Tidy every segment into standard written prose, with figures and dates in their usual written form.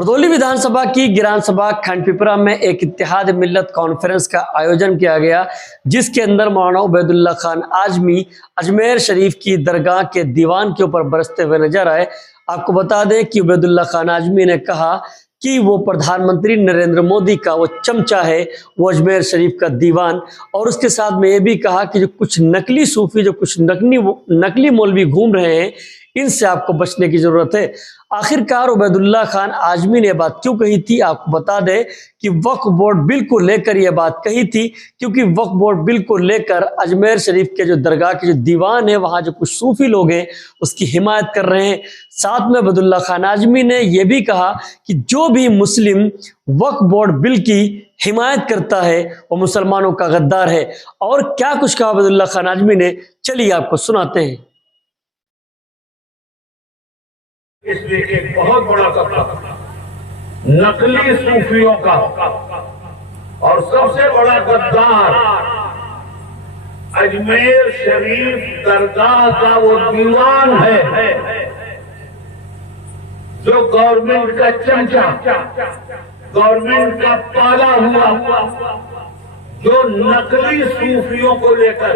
बरदौली विधानसभा की गिरान सभा खंडपीपरा में एक इत्तेहाद मिल्लत कॉन्फ्रेंस का आयोजन किया गया, जिसके अंदर मौलाना उबैदुल्लाह खान आजमी अजमेर शरीफ की दरगाह के दीवान के ऊपर बरसते हुए नजर आए। आपको बता दें कि उबैदुल्लाह खान आजमी ने कहा कि वो प्रधानमंत्री नरेंद्र मोदी का वो चमचा है, वो अजमेर शरीफ का दीवान। और उसके साथ में ये भी कहा कि जो कुछ नकली सूफी, जो कुछ नकली मौलवी घूम रहे हैं, इनसे आपको बचने की जरूरत है। आखिरकार उबैदुल्लाह खान आजमी ने बात क्यों कही थी, आपको बता दें कि वक्फ बोर्ड बिल को लेकर यह बात कही थी, क्योंकि वक्फ बोर्ड बिल को लेकर अजमेर शरीफ के जो दरगाह के जो दीवान है, वहाँ जो कुछ सूफी लोग हैं उसकी हिमायत कर रहे हैं। साथ में उबैदुल्लाह खान आजमी ने यह भी कहा कि जो भी मुस्लिम वक्फ बोर्ड बिल की हिमायत करता है वो मुसलमानों का गद्दार है। और क्या कुछ कहा उबैदुल्लाह खान आजमी ने, चलिए आपको सुनाते हैं। इसलिए एक बहुत बड़ा तबका नकली सूफियों का और सबसे बड़ा गद्दार अजमेर शरीफ दरगाह का वो दीवान है जो गवर्नमेंट का चमचा, गवर्नमेंट का पाला हुआ, जो नकली सूफियों को लेकर,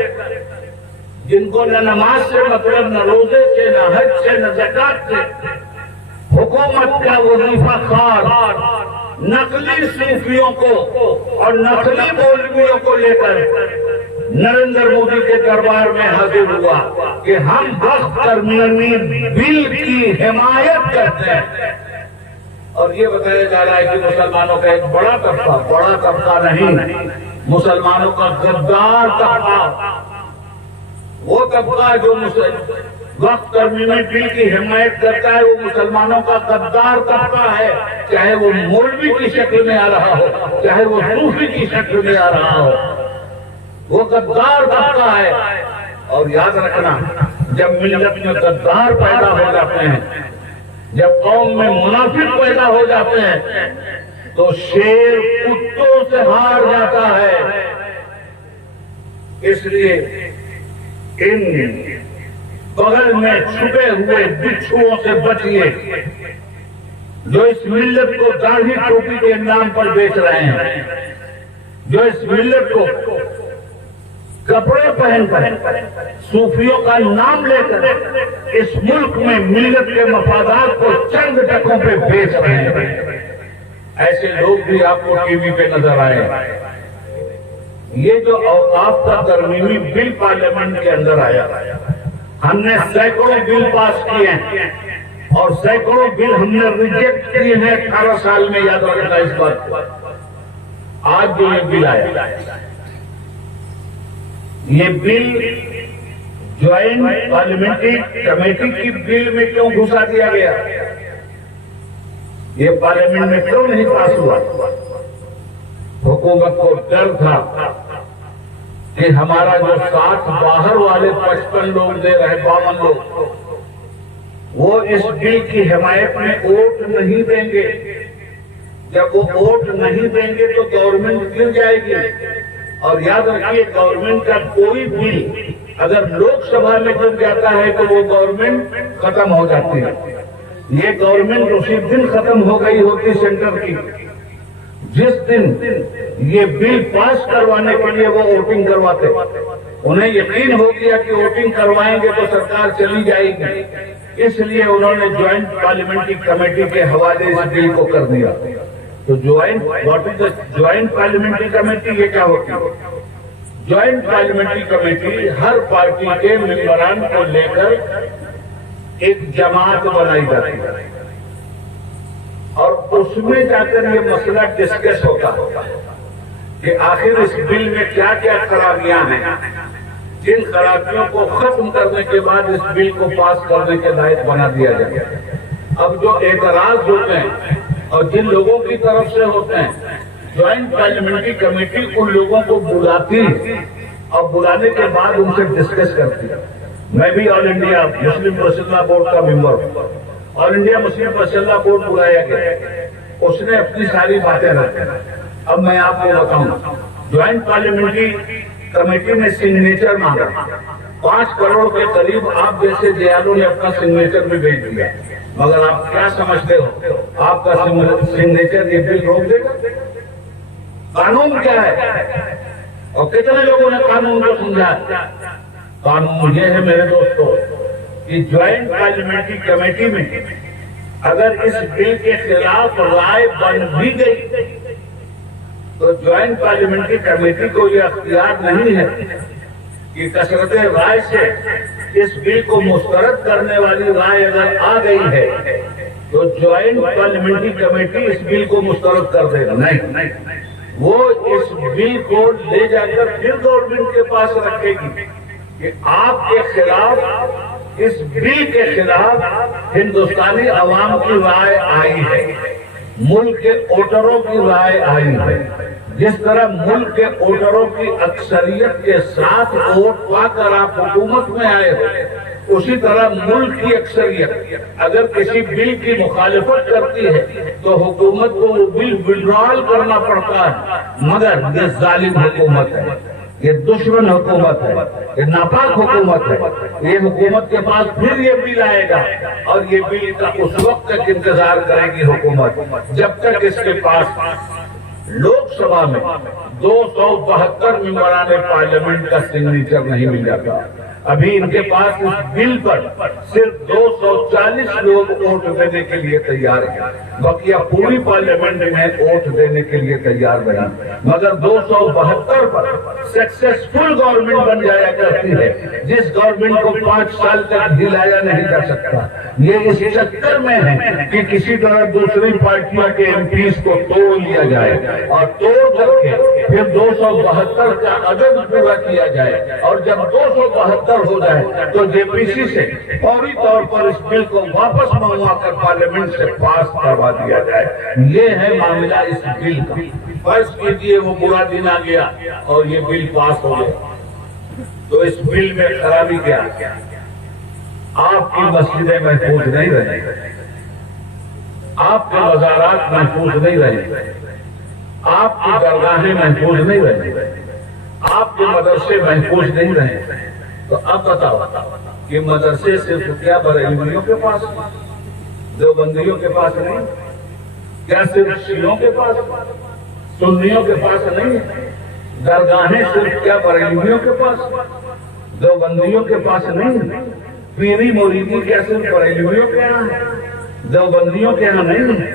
जिनको न नमाज से मतलब, न रोजे से, न हज से, न ज़कात से, हुकूमत का वजीफा खार नकली सूफियों को और नकली मौलवियों को लेकर नरेंद्र मोदी के दरबार में हाजिर हुआ कि हम वक्फ तरमीमी बिल की हिमायत करते हैं। और ये बताया जा रहा है कि मुसलमानों का एक बड़ा तबका नहीं, मुसलमानों का गद्दार तबका, वो तबका जो वक्फ तरमीमी बिल की हिमायत करता है, वो मुसलमानों का गद्दार तबका है। चाहे वो मौलवी की शक्ल में आ रहा हो, चाहे वो सूफी की शक्ल में आ रहा हो, वो गद्दार तबका है। और याद रखना, जब मिल्लत में गद्दार पैदा हो जाते हैं, जब कौम में मुनाफिक पैदा हो जाते हैं, तो शेर कुत्तों से हार जाता है। इसलिए इन बगल में छुपे हुए बिच्छुओं से बचिए, जो इस मिल्लत को दाढ़ी टोपी के नाम पर बेच रहे हैं, जो इस मिल्लत को कपड़े पहनकर सूफियों का नाम लेकर इस मुल्क में मिल्लत के मफादात को चंद टकों पे बेच रहे हैं। ऐसे लोग भी आपको टीवी पे नजर आए। ये जो औकाफ का तरमीमी बिल पार्लियामेंट के अंदर आया, हमने सैकड़ों बिल पास किए हैं और सैकड़ों बिल हमने रिजेक्ट किए हैं 18 साल में। याद रखना इस बात को। आज जो ये बिल आया, ये बिल ज्वाइंट पार्लियामेंट्री कमेटी की बिल में क्यों घुसा दिया गया? ये पार्लियामेंट में क्यों नहीं पास हुआ? हुकूमत को डर था कि हमारा जो साथ बाहर वाले 55 लोग दे रहे, 52 लोग, वो इस बिल की हिमायत में वोट नहीं देंगे। जब वो वोट नहीं देंगे तो गवर्नमेंट गिर जाएगी। और याद रखिए, गवर्नमेंट का कोई बिल अगर लोकसभा में गिर जाता है तो वो गवर्नमेंट खत्म हो जाती है। ये गवर्नमेंट उसी दिन खत्म हो गई होती सेंटर की, जिस दिन ये बिल पास करवाने के लिए वो वोटिंग करवाते। उन्हें यकीन हो गया कि वोटिंग करवाएंगे तो सरकार चली जाएगी, इसलिए उन्होंने ज्वाइंट पार्लियामेंट्री कमेटी के हवाले इस बिल को कर दिया। तो what is the joint parliamentary committee? ये क्या होती है? ज्वाइंट पार्लियामेंट्री कमेटी हर पार्टी के मेंबरान को लेकर एक जमात बनाई जाती है और उसमें जाकर ये मसला डिस्कस होता कि आखिर इस बिल में क्या क्या खराबियां हैं, जिन खराबियों को खत्म करने के बाद इस बिल को पास करने के लायक बना दिया जाए। अब जो एतराज होते हैं और जिन लोगों की तरफ से होते हैं, ज्वाइंट पार्लियामेंट्री कमेटी उन लोगों को बुलाती और बुलाने के बाद उनसे डिस्कस करती है। मैं भी all India Muslim personal board का मेंबर हूँ। All India Muslim personal board बुलाया गया, उसने अपनी सारी बातें रखी। अब मैं आपको बताऊं, ज्वाइंट पार्लियामेंट्री कमेटी ने सिग्नेचर मांगा, 5 करोड़ के करीब आप जैसे दयालु ने अपना सिग्नेचर भी भेज दिया। मगर आप क्या समझते हो, आपका सिग्नेचर ये बिल रोक देगा? कानून क्या है और कितने लोगों ने कानून को समझा? कानून ये है मेरे दोस्तों कि ज्वाइंट पार्लियामेंट्री कमेटी में अगर इस बिल के खिलाफ राय बन भी गई तो ज्वाइंट पार्लियामेंट्री कमेटी को यह अख्तियार नहीं है कि कसरत राय से इस बिल को मुस्तरद करने वाली राय अगर आ गई है तो ज्वाइंट पार्लियामेंट्री कमेटी इस बिल को मुस्तरद कर देगा। नहीं, वो इस बिल को ले जाकर फिर गवर्नमेंट के पास रखेगी कि आपके खिलाफ, इस बिल के खिलाफ हिंदुस्तानी अवाम की राय आई है, मुल्क के वोटरों की राय आई है। जिस तरह मुल्क के वोटरों की अक्सरियत के साथ वोट पाकर आप हुकूमत में आए हो, उसी तरह मुल्क की अक्सरियत अगर किसी बिल की मुखालिफत करती है तो हुकूमत को वो बिल विड्रॉल करना पड़ता है। मगर ये जालिम हुकूमत है, ये दुश्मन हुकूमत है, ये नापाक हुकूमत है। ये हुकूमत के पास फिर ये बिल आएगा और ये बिल का उस वक्त तक इंतजार करेगी हुकूमत जब तक इसके पास लोकसभा में 272 मेंबरान पार्लियामेंट का सिग्नेचर नहीं मिल जाता। अभी इनके पास इस बिल पर सिर्फ 240 लोग वोट देने के लिए तैयार हैं, बकिया पूरी पार्लियामेंट में वोट देने के लिए तैयार नहीं। मगर 272 पर सक्सेसफुल गवर्नमेंट बन जाया करती है, जिस गवर्नमेंट को 5 साल तक हिलाया नहीं जा सकता। ये इस चक्कर में है कि किसी तरह दूसरी पार्टियों के एमपीज को तोड़ लिया जाए और तोड़ करके फिर 272 का अदद पूरा किया जाए और जब 272 हो जाए तो जेपीसी से फौरी तौर पर इस बिल को वापस मंगवा कर पार्लियामेंट से पास करवा दिया जाए। ये है मामला इस बिल का। फर्ज कीजिए वो बुरा दिन आ गया और ये बिल पास हो गया, तो इस बिल में खराबी क्या? आपकी मस्जिदें महफूज नहीं रही, आपके मज़ारात महफूज नहीं रहे, आपकी दरगाहें महफूज नहीं रही, आपके मदरसे महफूज नहीं रहे। तो अब बताओ कि मदरसे सिर्फ क्या बरेलवियों के पास, देवबंदियों के पास नहीं? क्या सिर्फ शियों के पास, सुन्नियों के पास नहीं? दरगाहें सिर्फ क्या बरेलवियों के पास, देवबंदियों के पास नहीं? पीरी मुरीदी क्या सिर्फ बरेलवियों के यहाँ है, देवबंदियों के यहाँ नहीं है?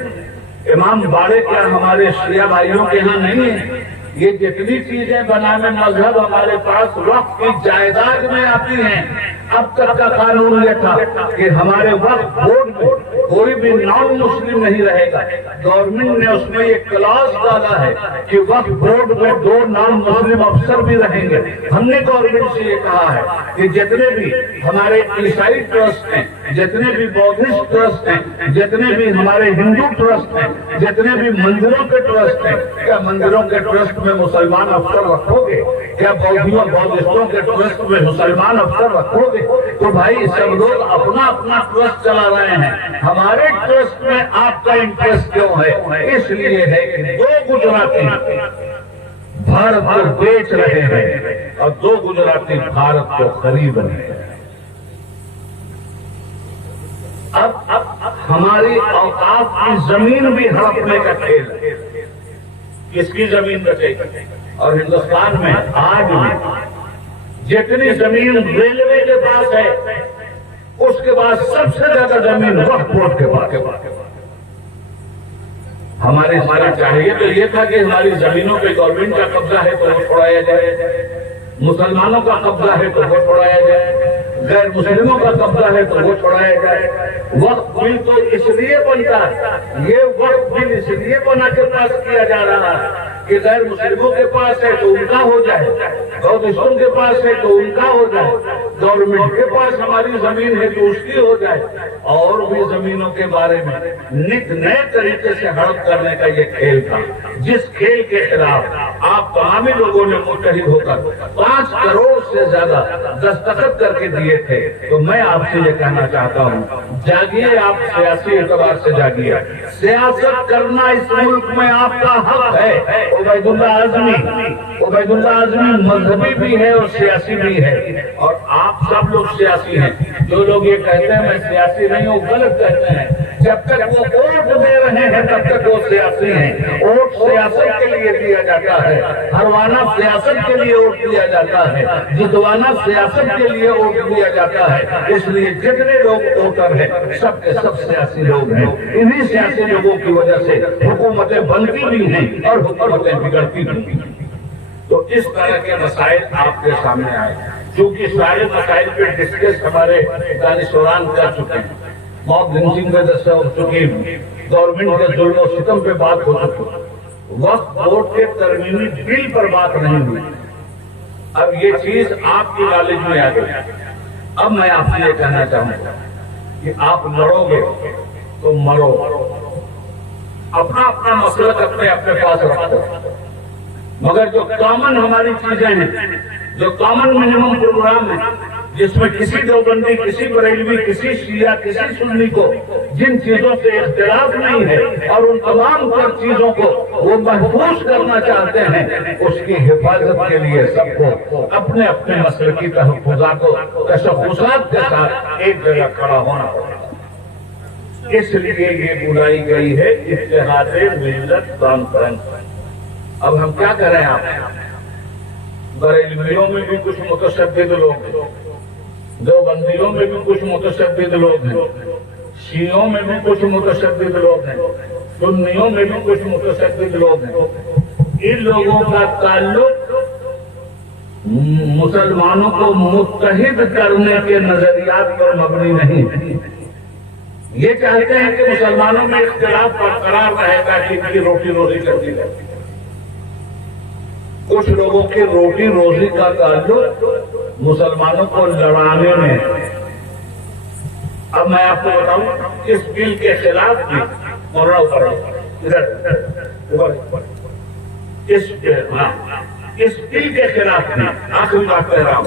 इमाम बाड़े क्या हमारे शिया भाइयों के यहाँ नहीं है? ये जितनी चीजें बनाने मजहब हमारे पास वक्त की जायदाद में आती हैं। अब तक का कानून ये था कि हमारे वक्त बोर्ड में कोई भी नॉन मुस्लिम नहीं रहेगा। गवर्नमेंट ने उसमें ये क्लॉज डाला है कि वक्त बोर्ड में 2 नॉन मुस्लिम अफसर भी रहेंगे। हमने गवर्नमेंट से ये कहा है कि जितने भी हमारे ईसाई ट्रस्ट हैं, जितने भी बौद्धिस्ट ट्रस्ट हैं, जितने भी हमारे हिंदू ट्रस्ट हैं, जितने भी मंदिरों के ट्रस्ट हैं, क्या मंदिरों के ट्रस्ट में मुसलमान अफसर रखोगे? क्या बौद्धिस्टों के ट्रस्ट में मुसलमान अफसर रखोगे? तो भाई सब लोग अपना अपना ट्रस्ट चला रहे हैं, हमारे ट्रस्ट में आपका इंटरेस्ट क्यों है? इसलिए है कि 2 गुजराती भारत को बेच रहे हैं और 2 गुजराती भारत को खरीद रहे हैं। अब हमारी औकात की जमीन भी हड़पने का खेल है। किसकी जमीन बचेगी? और हिंदुस्तान में आज भी जितनी जमीन रेलवे के पास है, उसके बाद सबसे ज्यादा जमीन वक्फ बोर्ड के पास। हमारे चाहिए तो ये था कि हमारी जमीनों पे गवर्नमेंट का कब्जा है तो वो छोड़ाया जाए, मुसलमानों का कब्जा है तो वो छोड़ाया जाए, गैर मुस्लिमों का कब्जा है तो वो छोड़ाया जाए। वक्फ बिल तो इसलिए बनता है, ये वक्फ बिल इसलिए बना के पास किया जा रहा है कि गैर मुस्लिमों के पास है तो उनका हो जाए, बौद्धिस्टों के पास है तो उनका हो जाए, गवर्नमेंट के पास हमारी जमीन है तो उसकी हो जाए। और भी जमीनों के बारे में नित नए तरीके से हड़प करने का ये खेल था, जिस खेल के खिलाफ آپ تمامی لوگوں نے متحد ہو کر 5 کروڑ سے زیادہ دستخط کر کے دیے تھے. تو میں آپ سے یہ کہنا چاہتا ہوں، جاگیے، آپ سیاسی اعتبار سے جاگیے. سیاست کرنا اس ملک میں آپ کا حق ہے. عبید اللہ اعظمی مذہبی بھی ہے اور سیاسی بھی ہے، اور آپ سب لوگ سیاسی ہیں. جو لوگ یہ کہتے ہیں میں سیاسی نہیں ہوں، غلط کہتے ہیں. جب تک وہ ووٹ دے رہے ہیں تب تک وہ سیاسی ہیں. ووٹ سیاست کے لیے دیا جاتا ہے، ہروانا سیاست کے لیے ووٹ دیا جاتا ہے، جتوانا سیاست کے لیے ووٹ دیا جاتا ہے. اس لیے جتنے لوگ ووٹر ہیں سب کے سب سیاسی لوگ ہیں. انہی سیاسی لوگوں کی وجہ سے حکومتیں بنتی بھی ہیں اور حکومتیں بگڑتی بھی ہیں. تو اس طرح کے مسائل آپ کے سامنے آئے، چونکہ سارے مسائل پہ ڈسکس ہمارے دانشوران کر چکے ہیں، موب لنچنگ پہ دستہ ہو چکی ہے، گورنمنٹ کے ظلم و ستم پہ بات ہو چکی ہے، وقت ووٹ کے ترمیمی بل پر بات نہیں ہوئی. اب یہ چیز آپ کی نالج میں آ گئی. اب میں آپ سے یہ کہنا چاہوں گا کہ آپ لڑو گے تو مرو، اپنا اپنا مسلک اپنے پاس رکھو، مگر جو کامن ہماری چیزیں ہیں، جو کامن منیمم پروگرام ہے، جس میں کسی دیوبندی، کسی بریلوی، کسی شیعہ، کسی سنی کو جن چیزوں سے اختلاف نہیں ہے اور ان تمام تر چیزوں کو وہ محفوظ کرنا چاہتے ہیں، اس کی حفاظت کے لیے سب کو اپنے اپنے مسلکی تحفظات و تشخصات کے ساتھ ایک جگہ کھڑا ہونا ہوگا. اس لیے یہ بلائی گئی ہے اتحاد ملت کانفرنس. اب ہم کیا کریں؟ آپ بریلویوں میں بھی کچھ متشدد لوگ ہیں، دیوبندیوں میں بھی کچھ متشدد لوگ ہیں، شیعوں میں بھی کچھ متشدد لوگ ہیں، سنیوں میں بھی کچھ متشدد لوگ ہیں. ان لوگوں کا تعلق مسلمانوں کو متحد کرنے کے نظریات پر مبنی نہیں ہے. یہ چاہتے ہیں کہ مسلمانوں میں اختلاف برقرار رہے تاکہ ان کی روٹی روزی کرتی رہے. کچھ لوگوں کی روٹی روزی کا تعلق مسلمانوں کو لڑانے میں. اب میں آپ کو بتاؤں، اس بل کے خلاف بھی اس بل کے خلاف بھی آخری بات کہہ رہا ہوں،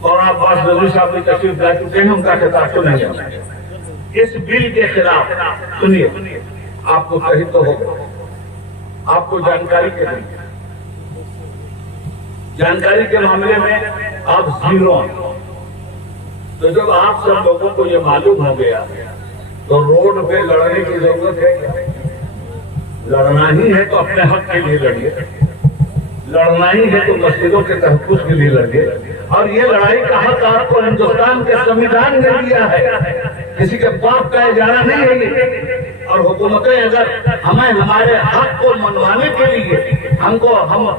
اور آپ عباس نظری صاحب بھی تشریف لا چکے ہیں، ان کا خطاب تو نہیں ہے. اس بل کے خلاف سنیے، آپ کو صحیح تو ہوگا، آپ کو جانکاری کے لیے، جانکاری کے معاملے میں آپ زیرو ہیں. تو جب آپ سب لوگوں کو یہ معلوم ہو گیا تو روڈ پہ لڑنے کی ضرورت ہے کیا؟ لڑنا ہی ہے تو اپنے حق کے لیے لڑیے، لڑنا ہی ہے تو مسجدوں کے تحفظ کے لیے لڑیے. اور یہ لڑائی کا حق آپ کو ہندوستان کے سمویدھان نے دیا ہے، کسی کے باپ کا اجارہ نہیں ہے یہ. اور حکومتیں اگر ہمیں ہمارے حق کو منوانے کے لیے ہم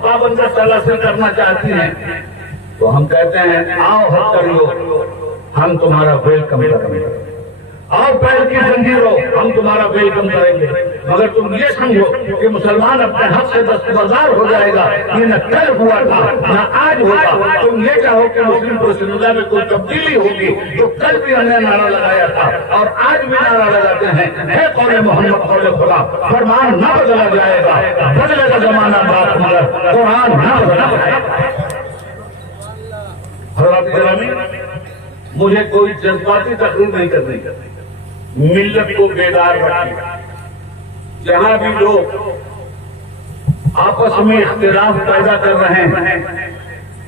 پابند سے کرنا چاہتی ہیں تو ہم کہتے ہیں آؤ حق کریو، ہم تمہارا ویلکم کریں گے. آؤ پیر کی زنجیر ہو، ہم تمہارا ویلکم کریں گے. مگر تم یہ سمجھو کہ مسلمان اپنے حق سے دستبردار ہو جائے گا، یہ نہ کل ہوا تھا نہ آج ہوگا. تم یہ چاہو کہ مسلم پرسنلہ میں کوئی تبدیلی ہوگی، تو کل بھی ہم نے نعرہ لگایا تھا اور آج بھی نعرہ لگاتے ہیں، ہے قول محمد قول خدا. فرمان نہ بدلا جائے گا، بدلے کا زمانہ بات مگر قرآن نہ بدلا جائے گا. حضرات گرامی، مجھے کوئی جذباتی تقریر نہیں کرنی، ملت کو بیدار رکھیں. جہاں بھی لوگ آپس میں اختلاف پیدا کر رہے ہیں،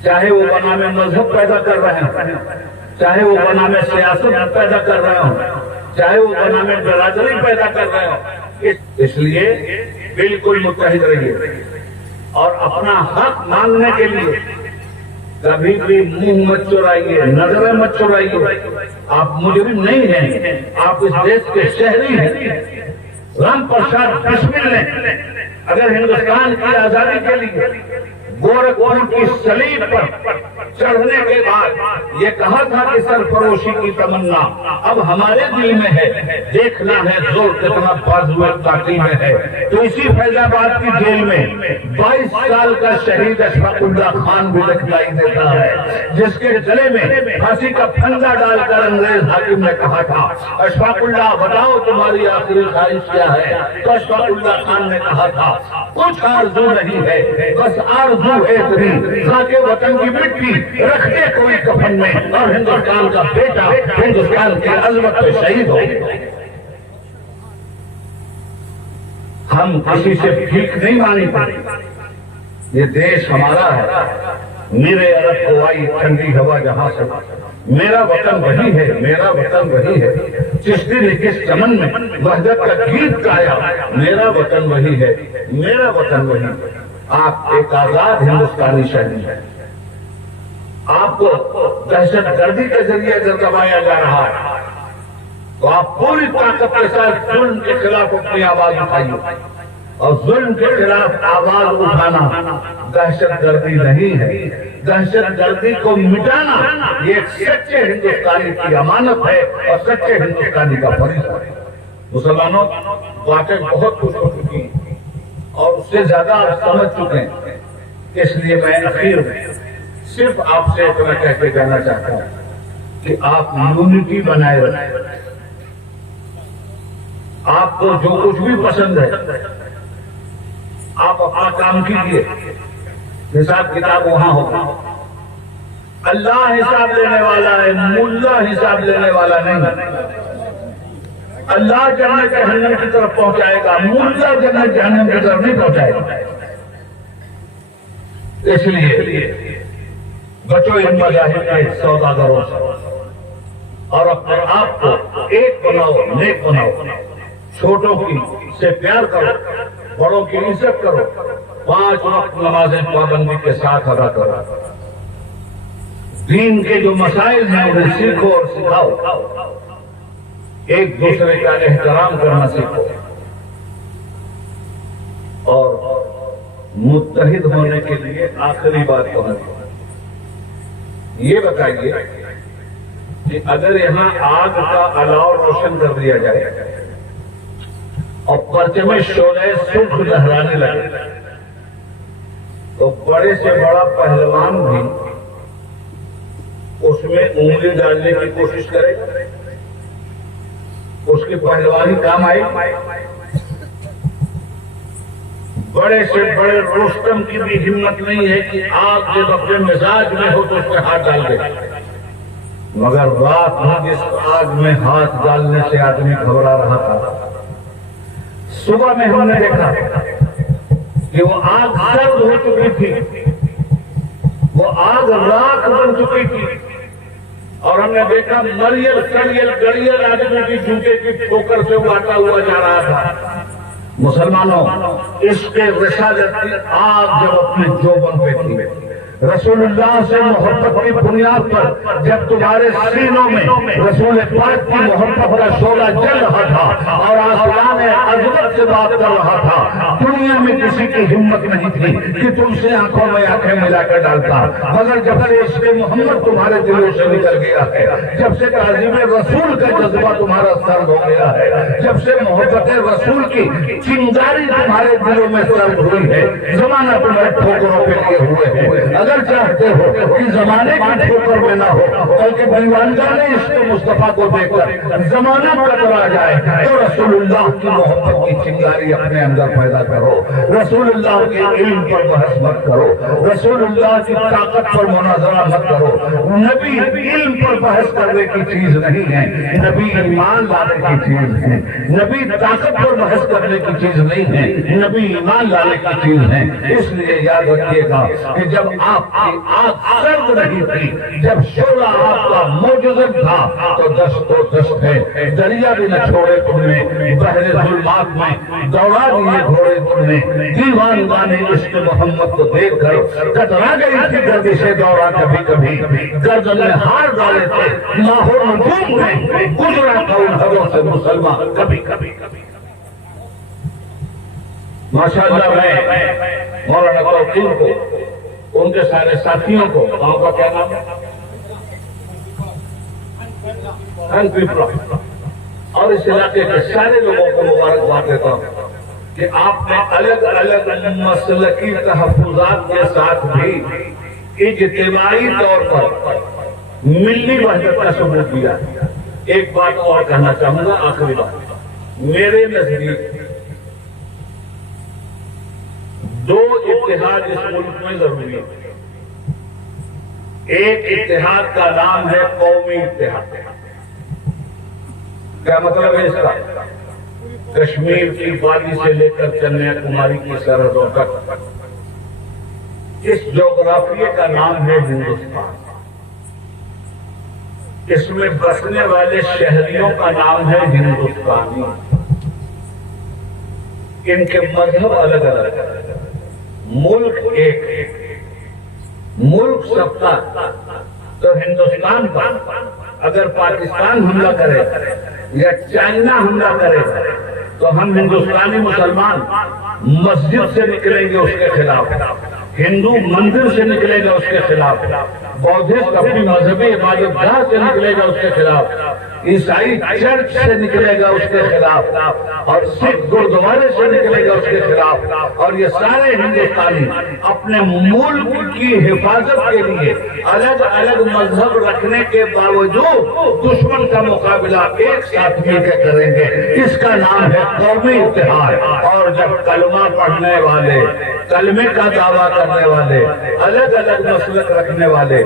چاہے وہ بنام مذہب پیدا کر رہے ہیں، چاہے وہ بنام سیاست پیدا کر رہے ہوں، چاہے وہ بنام برادری پیدا کر رہے ہوں، اس لیے بالکل متحد رہیے اور اپنا حق مانگنے کے لیے کبھی بھی منہ مت چورائیے، نظریں مت چورائیے. آپ مجرم نہیں ہیں، آپ اس دیش کے شہری ہیں. رام پرساد بسمل نے اگر ہندوستان کی آزادی کے لیے गोरखपुर की सलीब पर चढ़ने के बाद ये कहा था कि सरफरोशी की तमन्ना अब हमारे दिल में है, देखना है जोर कितना बाजुए ताकि में है। तो इसी फैजाबाद की जेल में 22 साल का शहीद अशफाकुल्लाह खान भी दिखाई देता है, जिसके गले में फांसी का फंदा डालकर अंग्रेज हाकिम ने कहा था, अशफाकुल्लाह बताओ तुम्हारी आखिरी ख्वाहिश क्या है? तो अशफाकुल्लाह खान ने कहा था, कुछ आरज़ू नहीं है, बस आरज़ू है इतनी, खाके वतन की मिट्टी रख दे कोई कफन में, और हिंदुस्तान का बेटा हिंदुस्तान के अजमत पे शहीद हो। हम किसी से भीख नहीं मांगी, ये देश हमारा है। मेरे अरब को आई ठंडी हवा जहां से, मेरा वतन वही है, मेरा वतन वही है। चिश्ती ने किस चमन में वहदत का गीत गाया, मेरा वतन वही है, मेरा वतन वही है। आप एक आजाद हिंदुस्तानी शहरी हैं। आपको दहशत गर्दी के जरिए अगर दबाया जा रहा है तो आप पूरी ताकत के साथ जुल्म के खिलाफ अपनी आवाज उठाइए, और जुल्म के खिलाफ आवाज उठाना दहशत गर्दी नहीं है। दहशत गर्दी को मिटाना ये एक सच्चे हिंदुस्तानी की अमानत है और सच्चे हिंदुस्तानी का फर्ज है। मुसलमानों, बातें बहुत कुछ हो चुकी हैं और उससे ज्यादा आप समझ चुके हैं, इसलिए मैं आखिर में सिर्फ आपसे इतना कह के कहना चाहता हूं कि आप यूनिटी बनाए रखें। आपको जो कुछ भी पसंद है आप अपना काम कीजिए, हिसाब किताब वहां होगा। अल्लाह हिसाब लेने वाला है, मुल्ला हिसाब लेने वाला नहीं। अल्लाह जन्नत जहन्नम की तरफ पहुंचाएगा, मुल्ला जन्नत जहन्नम की तरफ नहीं पहुंचाएगा। इसलिए बचो इन मजाहिब के सौदागरों से और अपने आप को एक बनाओ, नेक बनाओ। छोटों की से प्यार करो, बड़ों की इज्जत करो, 5 वक्त नमाजें पाबंदी के साथ अदा करो। दीन के जो मसाइल हैं उन्हें सीखो और सिखाओ। एक दूसरे का एहतराम करना सीखो और मुत्तहिद होने के लिए आखिरी बात कहूंगा, ये बताइए कि अगर यहां आग का अलाव रोशन कर दिया जाए और परचमे शोले सुर्ख लहराने लगे तो बड़े से बड़ा पहलवान भी उसमें उंगली डालने की कोशिश करे, उसकी पहलवानी काम आई। बड़े से बड़े रुस्तम की भी हिम्मत नहीं है कि आग जब अपने मिजाज में हो तो उसमें हाथ डाल दे, मगर बात जिस आग में हाथ डालने से आदमी घबरा रहा था, सुबह में हमने देखा कि वो आग सर्द हो चुकी थी, वो आग राख बन चुकी थी, और हमने देखा मरियल सरियल गड़ियल आदमी की जूते की ठोकर से उड़ाता हुआ जा रहा था। मुसलमानों, इसके रिसालत की आग जब अपने जोबन पे थी, रसूलुल्लाह से मोहब्बत की बुनियाद पर जब तुम्हारे सीनों में रसूल पाक की मोहब्बत का शोला जल रहा था और आसमान अजमत से बात कर रहा था, दुनिया में किसी की हिम्मत नहीं थी कि तुमसे आंखों में आंखें मिलाकर डालता। मगर जब से इश्क़ मोहम्मद तुम्हारे दिलों से निकल गया है, जब से ताज़ीम रसूल का जज्बा तुम्हारा सर्द हो गया है, जब से मोहब्बत रसूल की चिंगारी तुम्हारे दिलों में सर्द हुई है, जमाना तुम्हारे ठोकरों पे लिए हुए है। अगर चाहते हो कि जमाने की ठोकर में ना हो बल्कि दीवानगाने इश्क़ मुस्तफा को देखकर जमाना कतरा जाए, तो रसूलुल्लाह की मोहब्बत की चिंगारी अपने अंदर पैदा करो। रसूलुल्लाह के इल्म पर बहस मत करो, रसूलुल्लाह की ताकत पर मुनाजरा मत करो। नबी इल्म पर बहस करने की चीज नहीं है, नबी ईमान लाने की चीज है। नबी ताकत पर बहस करने की चीज नहीं है, नबी ईमान लाने की चीज है। इसलिए याद रखिएगा कि जब आपकी आग सर्द नहीं थी, जब शोला आपका मौजूद था, तो दस्त तो दस्त है, दरिया भी न छोड़े तुमने, बहरे जुल्मात में दौड़ा दिए घोड़े तुमने। दीवान गाने इश्क़ मोहम्मद को देखकर कतरा गई थी गर्दिशे दौरा कभी कभी, गर्दन में हार डाले थे लाहौर नजूम में, गुजरा था उन हदों से मुसलमान कभी कभी। माशाअल्लाह, मैं मौलाना तौकीर को उनके सारे साथियों को, गांव का क्या नाम है, खनपिपरा, और इस इलाके के सारे लोगों को मुबारकबाद देता हूं कि आपने अलग अलग मसलकी तहफ़्फ़ुज़ात के साथ भी इज्तिमाई तौर पर मिली वहदत का सबूत दिया। एक बात और कहना चाहूंगा, आखिरी बात, मेरे नजदीक दो इत्तेहाद इस मुल्क में जरूरी है। एक इत्तेहाद का नाम है कौमी इत्तेहाद। क्या मतलब है इसका? कश्मीर की वादी से लेकर कन्याकुमारी की सरहदों तक इस जोग्राफिया का नाम है हिंदुस्तान। इसमें बसने वाले शहरियों का नाम है हिंदुस्तानी। इनके मजहब अलग अलग, मुल्क एक, मुल्क सबका। तो हिंदुस्तान पर अगर पाकिस्तान हमला करे या चाइना हमला करे तो हम हिंदुस्तानी मुसलमान मस्जिद से निकलेंगे उसके खिलाफ, हिंदू मंदिर से निकलेगा उसके खिलाफ, बौद्धिस्ट अपनी मजहबी इबादतगाह से निकलेगा उसके खिलाफ, ईसाई चर्च से निकलेगा उसके खिलाफ, और सिख गुरुद्वारे से निकलेगा उसके खिलाफ। और ये सारे हिंदुस्तानी अपने मुल्क की हिफाजत के लिए अलग अलग मजहब रखने के बावजूद दुश्मन का मुकाबला एक साथ मिलकर करेंगे। इसका नाम है कौमी इत्तेहाद। और जब कलमा पढ़ने वाले, कलमे का दावा करने वाले, अलग अलग मसलक रखने वाले,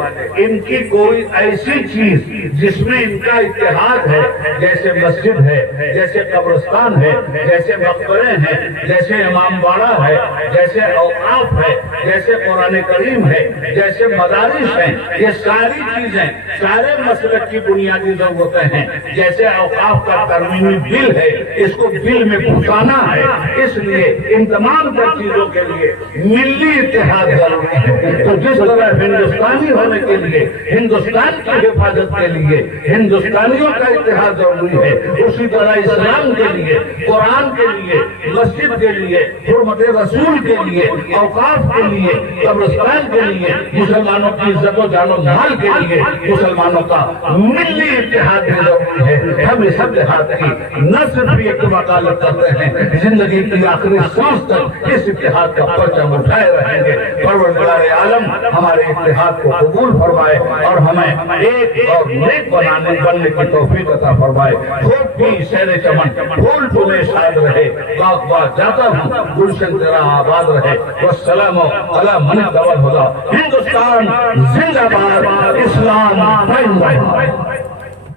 इनकी कोई ऐसी चीज जिसमें इनका इत्तेहाद है, जैसे मस्जिद है, जैसे कब्रिस्तान है, जैसे मकबरे हैं, जैसे इमाम बाड़ा है, जैसे औकाफ है, जैसे कुरान करीम है, जैसे मदारिस हैं, ये सारी चीजें सारे मसलक की बुनियादी जरूरतें हैं। जैसे औकाफ का तरमीमी बिल है, इसको बिल में घुसाना है। इसलिए इन तमाम तर चीजों के लिए मिली इत्तेहाद जरूरी है। तो जिस तरह हिंदुस्तानी होने के लिए, हिंदुस्तान की हिफाजत के लिए हिंदुस्तानियों का इत्तेहाद जरूरी है, उसी तरह इस्लाम के लिए, कुरान के लिए, मस्जिद के लिए, हुर्मत रसूल के लिए, औकाफ के लिए, कब्रिस्तान के लिए, मुसलमानों की इज्जत व जानो माल के लिए मुसलमानों का मिली इत्तेहाद भी जरूरी है। हम इस इत्तेहाद की न सिर्फ एक वकालत करते हैं, जिंदगी की आखिरी सांस तक इस इत्तेहाद का परचम उठाए रहेंगे। परवरदिगार आलम हमारे इत्तेहाद को कबूल फरमाए और हमें एक और नेक बनने की तौफीक अता फरमाए। खूब भी शेर चमन फूल फूले शाद रहे, बाग जाता हूँ गुलशन तेरा आबाद रहे। वस्सलाम अला मन दवल हुदा। हिंदुस्तान जिंदाबाद, इस्लाम जिंदाबाद।